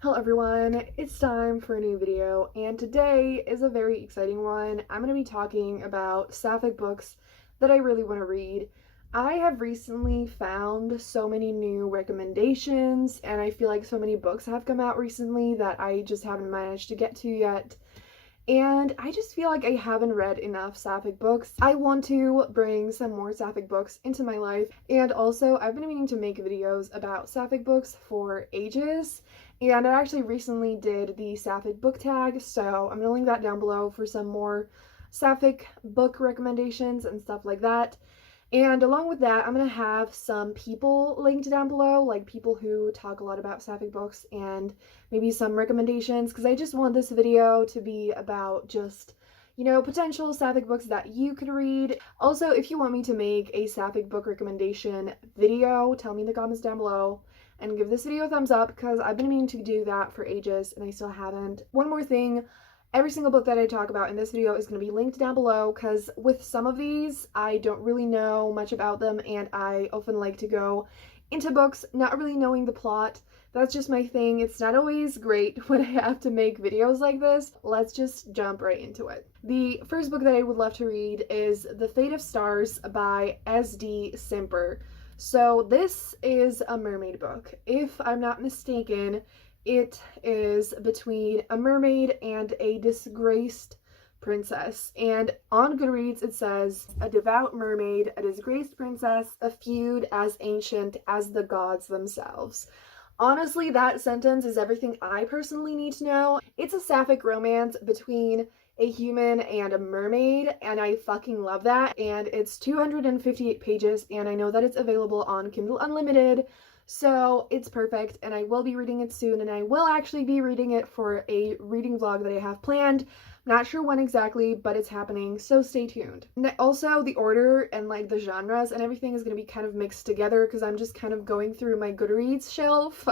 Hello everyone, it's time for a new video, and today is a very exciting one. I'm going to be talking about Sapphic books that I really want to read. I have recently found so many new recommendations, and I feel like so many books have come out recently that I just haven't managed to get to yet. And I just feel like I haven't read enough Sapphic books. I want to bring some more Sapphic books into my life, and also I've been meaning to make videos about Sapphic books for ages, and I actually recently did the Sapphic book tag, so I'm gonna link that down below for some more Sapphic book recommendations and stuff like that. And along with that, I'm going to have some people linked down below, like people who talk a lot about Sapphic books and maybe some recommendations, because I just want this video to be about just, potential Sapphic books that you could read. Also, if you want me to make a Sapphic book recommendation video, tell me in the comments down below. And give this video a thumbs up, because I've been meaning to do that for ages and I still haven't. One more thing. Every single book that I talk about in this video is going to be linked down below, because with some of these, I don't really know much about them, and I often like to go into books not really knowing the plot. That's just my thing. It's not always great when I have to make videos like this. Let's just jump right into it. The first book that I would love to read is The Fate of Stars by S.D. Simper. So this is a mermaid book. If I'm not mistaken, it is between a mermaid and a disgraced princess. And on Goodreads it says, a devout mermaid, a disgraced princess, a feud as ancient as the gods themselves. Honestly, that sentence is everything I personally need to know. It's a sapphic romance between a human and a mermaid, and I fucking love that. And it's 258 pages, and I know that it's available on Kindle Unlimited. So it's perfect, and I will be reading it soon, and I will actually be reading it for a reading vlog that I have planned. Not sure when exactly, but it's happening, so stay tuned. And also, the order and like the genres and everything is going to be kind of mixed together, because I'm just kind of going through my Goodreads shelf,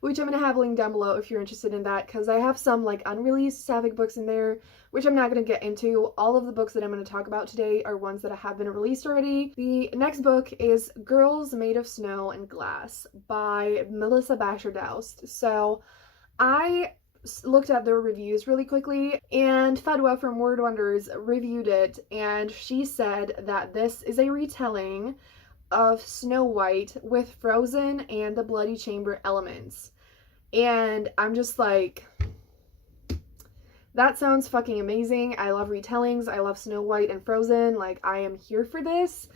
which I'm going to have linked down below if you're interested in that, because I have some like unreleased Sapphic books in there, which I'm not going to get into. All of the books that I'm going to talk about today are ones that have been released already. The next book is Girls Made of Snow and Glass by Melissa Basher-Doust. So I looked at their reviews really quickly, and Fadwa from Word Wonders reviewed it, and she said that this is a retelling of Snow White with Frozen and the Bloody Chamber elements. And I'm just like, that sounds fucking amazing. I love retellings. I love Snow White and Frozen. Like, I am here for this.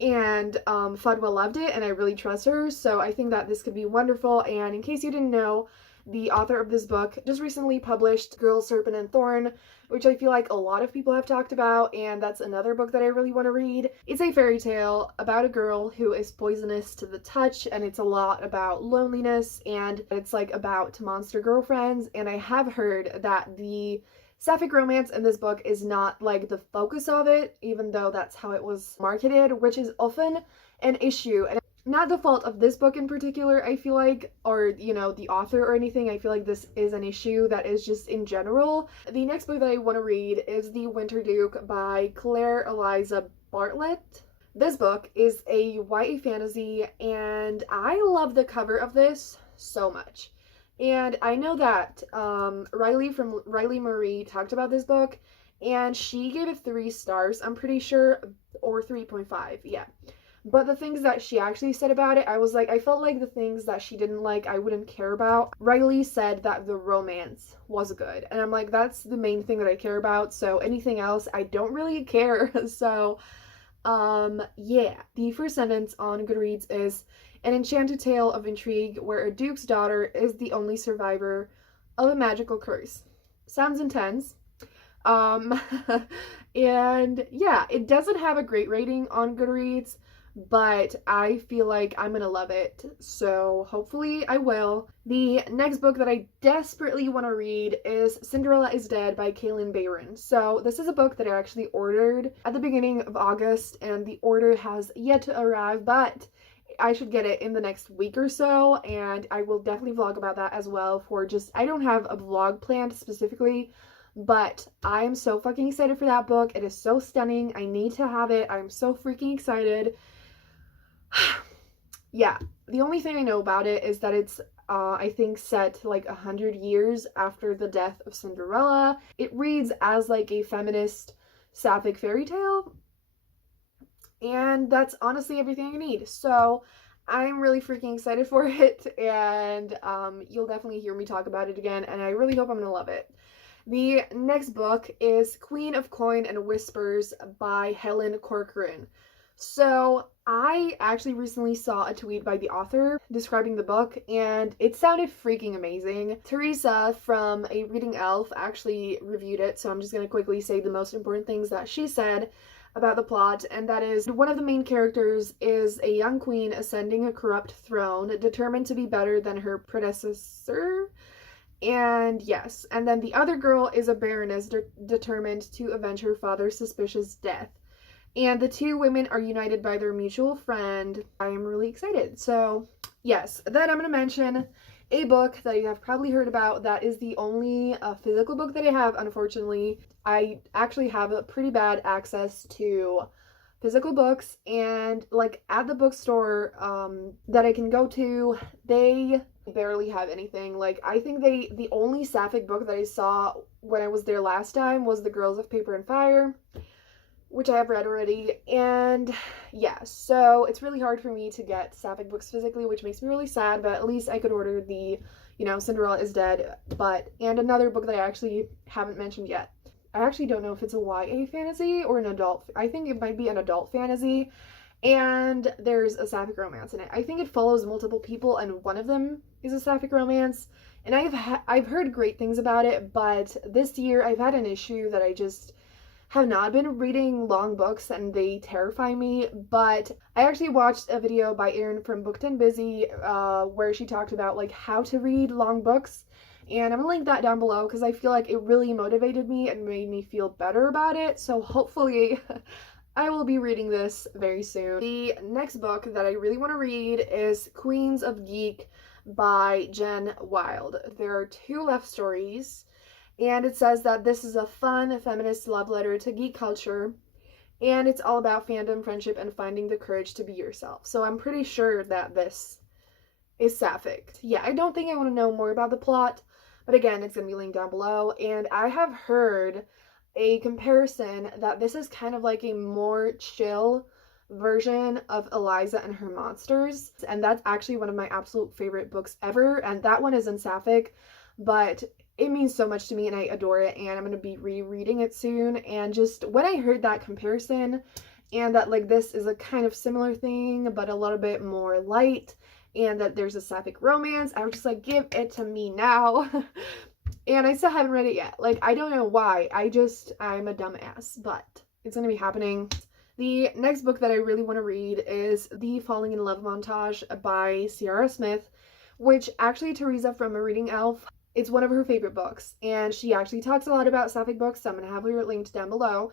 And Fadwa loved it, and I really trust her, so I think that this could be wonderful. And in case you didn't know, the author of this book just recently published Girl, Serpent, and Thorn, which I feel like a lot of people have talked about, and that's another book that I really want to read. It's a fairy tale about a girl who is poisonous to the touch, and it's a lot about loneliness, and it's like about monster girlfriends. And I have heard that the Sapphic romance in this book is not like the focus of it, even though that's how it was marketed, which is often an issue. And not the fault of this book in particular, I feel like, or, the author or anything. I feel like this is an issue that is just in general. The next book that I want to read is The Winter Duke by Claire Eliza Bartlett. This book is a YA fantasy, and I love the cover of this so much. And I know that Riley from Riley Marie talked about this book, and she gave it 3 stars, I'm pretty sure, or 3.5, yeah. But the things that she actually said about it, I was like, I felt like the things that she didn't like, I wouldn't care about. Riley said that the romance was good, and I'm like, that's the main thing that I care about, so anything else, I don't really care. So, yeah. The first sentence on Goodreads is, an enchanted tale of intrigue where a duke's daughter is the only survivor of a magical curse. Sounds intense. And yeah, it doesn't have a great rating on Goodreads, but I feel like I'm gonna love it, so hopefully I will. The next book that I desperately want to read is Cinderella is Dead by Kaylin Bayron. So this is a book that I actually ordered at the beginning of August, and the order has yet to arrive, but I should get it in the next week or so, and I will definitely vlog about that as well. For just, I don't have a vlog planned specifically, but I'm so fucking excited for that book. It is so stunning. I need to have it. I'm so freaking excited. Yeah, the only thing I know about it is that it's I think set like 100 years after the death of Cinderella. It reads as like a feminist Sapphic fairy tale, and that's honestly everything I need. So I'm really freaking excited for it, and you'll definitely hear me talk about it again, and I really hope I'm gonna love it. The next book is Queen of Coin and Whispers by Helen Corcoran. So I actually recently saw a tweet by the author describing the book, and it sounded freaking amazing. Teresa from A Reading Elf actually reviewed it, so I'm just going to quickly say the most important things that she said about the plot, and that is one of the main characters is a young queen ascending a corrupt throne, determined to be better than her predecessor. And yes, and then the other girl is a baroness determined to avenge her father's suspicious death. And the two women are united by their mutual friend. I am really excited. So yes, then I'm going to mention a book that you have probably heard about that is the only physical book that I have, unfortunately. I actually have a pretty bad access to physical books, and like at the bookstore that I can go to, they barely have anything. Like I think the only Sapphic book that I saw when I was there last time was The Girls of Paper and Fire, which I have read already. And yeah, so it's really hard for me to get Sapphic books physically, which makes me really sad, but at least I could order the, Cinderella is Dead, and another book that I actually haven't mentioned yet. I actually don't know if it's a YA fantasy or an adult. I think it might be an adult fantasy, and there's a Sapphic romance in it. I think it follows multiple people, and one of them is a Sapphic romance. And I've heard great things about it, but this year I've had an issue that I just have not been reading long books, and they terrify me. But I actually watched a video by Erin from Booked and Busy where she talked about like how to read long books. And I'm gonna link that down below because I feel like it really motivated me and made me feel better about it. So hopefully I will be reading this very soon. The next book that I really want to read is Queens of Geek by Jen Wilde. There are 2 left stories, and it says that this is a fun feminist love letter to geek culture, and it's all about fandom, friendship, and finding the courage to be yourself. So I'm pretty sure that this is Sapphic. Yeah, I don't think I want to know more about the plot, but again, it's going to be linked down below. And I have heard a comparison that this is kind of like a more chill version of Eliza and Her Monsters, and that's actually one of my absolute favorite books ever, and that one is in Sapphic, but it means so much to me and I adore it, and I'm going to be rereading it soon. And just when I heard that comparison and that like this is a kind of similar thing but a little bit more light, and that there's a Sapphic romance, I was just like, give it to me now. And I still haven't read it yet. Like, I don't know why. I'm a dumbass, but it's gonna be happening. The next book that I really want to read is The Falling in Love Montage by Sierra Smith, which actually Teresa from A Reading Elf, it's one of her favorite books, and she actually talks a lot about Sapphic books, so I'm gonna have her linked down below.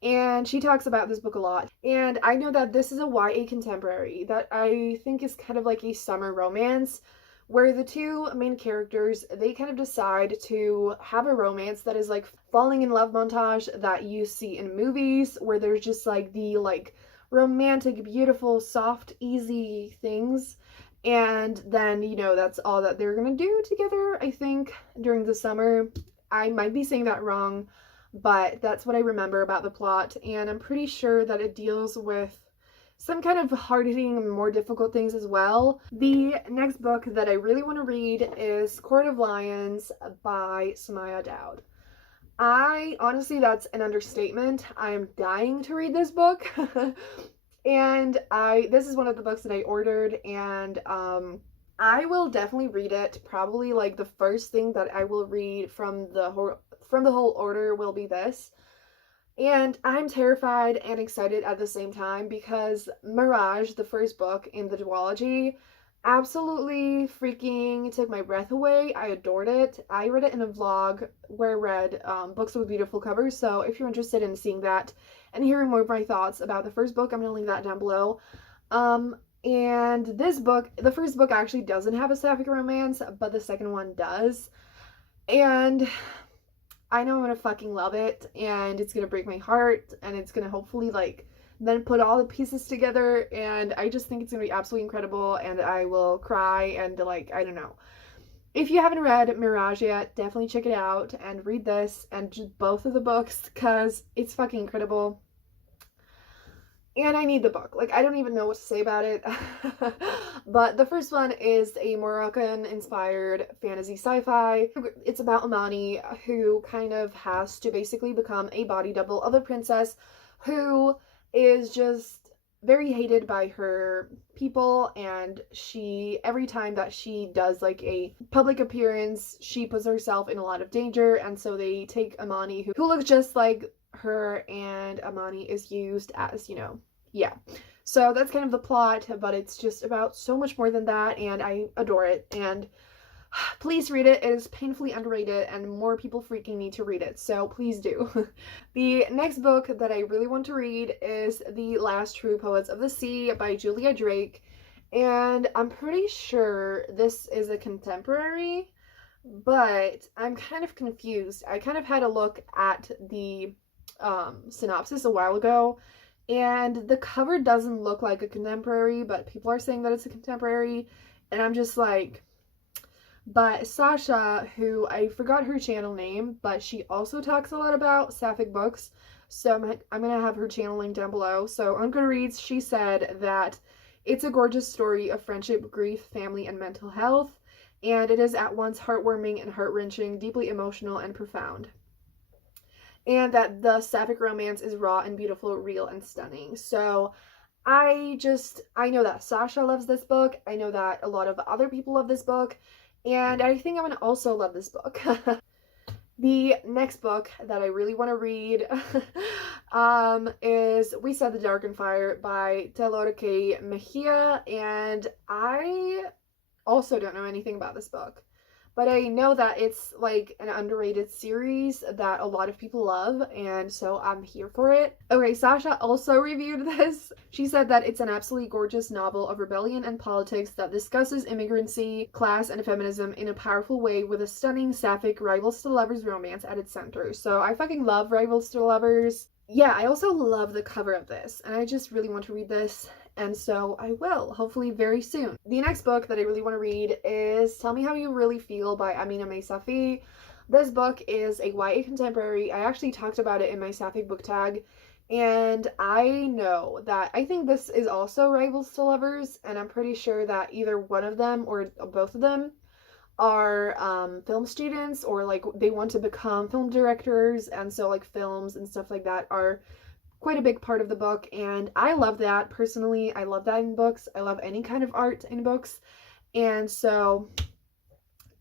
And she talks about this book a lot. And I know that this is a YA contemporary that I think is kind of like a summer romance, where the 2 main characters, they kind of decide to have a romance that is like falling in love montage that you see in movies, where there's just like the like romantic, beautiful, soft, easy things. And then, that's all that they're gonna do together, I think, during the summer. I might be saying that wrong, but that's what I remember about the plot, and I'm pretty sure that it deals with some kind of hard-hitting, more difficult things as well. The next book that I really want to read is Court of Lions by Sumaya Daud. Honestly, that's an understatement. I am dying to read this book. And this is one of the books that I ordered, and I will definitely read it. Probably like the first thing that I will read from the whole order will be this. And I'm terrified and excited at the same time because Mirage, the first book in the duology, absolutely freaking took my breath away. I adored it. I read it in a vlog where I read books with beautiful covers, so if you're interested in seeing that and hearing more of my thoughts about the first book, I'm going to link that down below. And this book, the first book actually doesn't have a Sapphic romance, but the second one does. And I know I'm gonna fucking love it, and it's gonna break my heart, and it's gonna hopefully like then put all the pieces together, and I just think it's gonna be absolutely incredible, and I will cry, and like, I don't know. If you haven't read Mirage yet, definitely check it out and read this and just both of the books because it's fucking incredible. And I need the book. Like, I don't even know what to say about it. But the first one is a Moroccan-inspired fantasy sci-fi. It's about Amani, who kind of has to basically become a body double of a princess who is just very hated by her people, and every time that she does like a public appearance, she puts herself in a lot of danger, and so they take Amani, who looks just like her, and Amani is used as, yeah. So that's kind of the plot, but it's just about so much more than that, and I adore it, and please read it. It is painfully underrated, and more people freaking need to read it, so please do. The next book that I really want to read is The Last True Poets of the Sea by Julia Drake, and I'm pretty sure this is a contemporary, but I'm kind of confused. I kind of had a look at the synopsis a while ago, and the cover doesn't look like a contemporary, but people are saying that it's a contemporary, and I'm just like... But Sasha, who I forgot her channel name, but she also talks a lot about Sapphic books, so I'm going to have her channel linked down below. So on Goodreads, she said that it's a gorgeous story of friendship, grief, family, and mental health, and it is at once heartwarming and heart-wrenching, deeply emotional, and profound. And that the Sapphic romance is raw and beautiful, real and stunning. So I know that Sasha loves this book. I know that a lot of other people love this book. And I think I'm going to also love this book. The next book that I really want to read is We Said the Dark and Fire by Taylor K. Mejia. And I also don't know anything about this book, but I know that it's like an underrated series that a lot of people love, and so I'm here for it. Okay, Sasha also reviewed this. She said that it's an absolutely gorgeous novel of rebellion and politics that discusses immigrancy, class, and feminism in a powerful way with a stunning Sapphic rivals to lovers romance at its center. So I fucking love rivals to lovers. Yeah, I also love the cover of this, and I just really want to read this, and so I will, hopefully very soon. The next book that I really want to read is Tell Me How You Really Feel by Amina May Safi. This book is a YA contemporary. I actually talked about it in my Sapphic book tag, and I think this is also rivals to lovers, and I'm pretty sure that either one of them or both of them are film students, or like they want to become film directors, and so like films and stuff like that are quite a big part of the book, and I love that personally. I love that in books. I love any kind of art in books, and so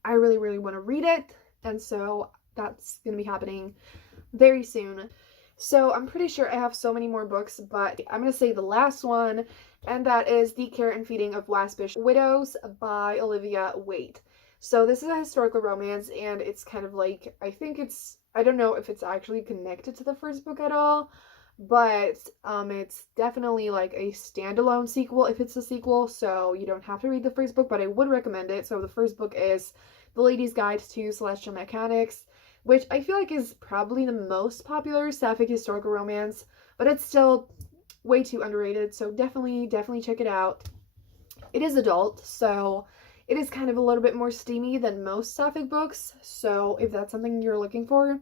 I really want to read it, and so that's gonna be happening very soon. So I'm pretty sure I have so many more books, but I'm gonna say the last one, and that is The Care and Feeding of Waspish Widows by Olivia Waite. So this is a historical romance, and it's kind of like, I don't know if it's actually connected to the first book at all, but it's definitely like a standalone sequel if it's a sequel, so you don't have to read the first book, but I would recommend it. So the first book is The Lady's Guide to Celestial Mechanics, which I feel like is probably the most popular Sapphic historical romance, but it's still way too underrated, so definitely check it out. It is adult, so it is kind of a little bit more steamy than most Sapphic books, so if that's something you're looking for,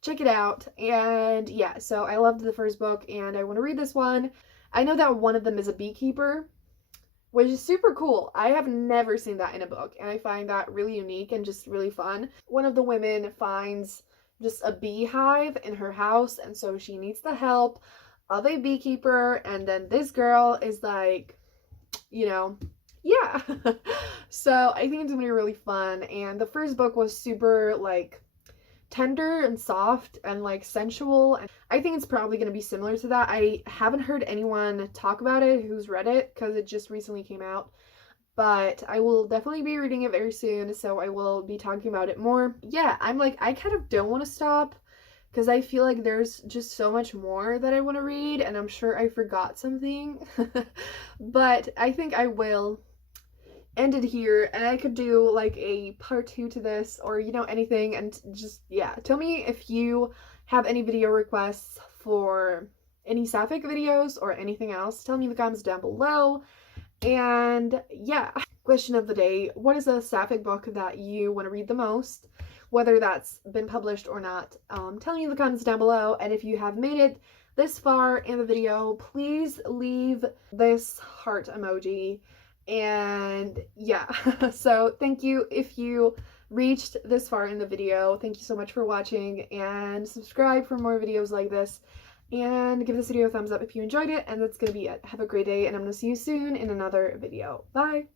check it out. And yeah, so I loved the first book, and I want to read this one. I know that one of them is a beekeeper, which is super cool. I have never seen that in a book, and I find that really unique and just really fun. One of the women finds just a beehive in her house, and so she needs the help of a beekeeper, and then this girl is like, yeah. So I think it's gonna be really fun, and the first book was super like tender and soft and like sensual, and I think it's probably going to be similar to that. I haven't heard anyone talk about it who's read it because it just recently came out, but I will definitely be reading it very soon, so I will be talking about it more. Yeah, I kind of don't want to stop because I feel like there's just so much more that I want to read, and I'm sure I forgot something. But I think I will end it here, and I could do like a part 2 to this, or anything, and just, yeah, tell me if you have any video requests for any Sapphic videos or anything else. Tell me in the comments down below, and yeah, question of the day: what is a Sapphic book that you want to read the most, whether that's been published or not? Tell me in the comments down below, and if you have made it this far in the video, please leave this heart emoji. And yeah, so thank you if you reached this far in the video. Thank you so much for watching, and subscribe for more videos like this, and give this video a thumbs up if you enjoyed it. And that's gonna be it. Have a great day, and I'm gonna see you soon in another video. Bye!